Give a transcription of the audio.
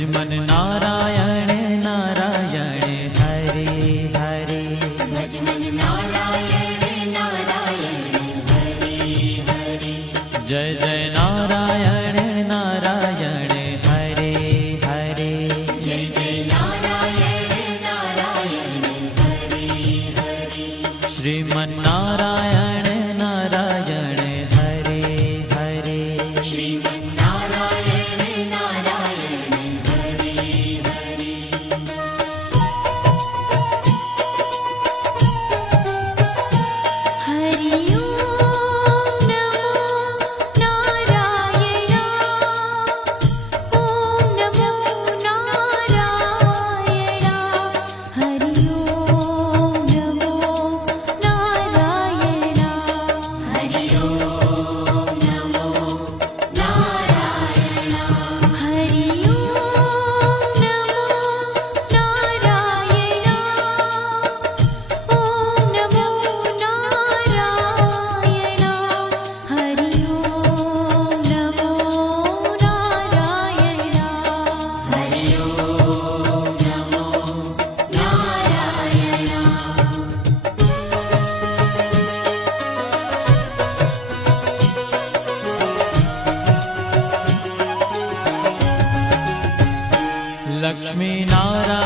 मन नारायण नारायण हरे हरे। भज मन नारायण नारायण हरे हरे। जय जय नारायण नारायण हरे हरे। जय जय नारायण नारायण हरे हरे। श्रीमन नारायण नारायण हरे हरे। श्रीमन नारायण नारायण हरे हरे। हरि ओम नमो नारायण। ओम नमो नारायण। हरि ओम नमो नारायण। हरि ओम नमो नारायण। हरि ओम नमो नारायण। ओम नमो नारायण। हरि ओम नमो नारायण। हरि ओम नमो नारायण। लक्ष्मी नारायण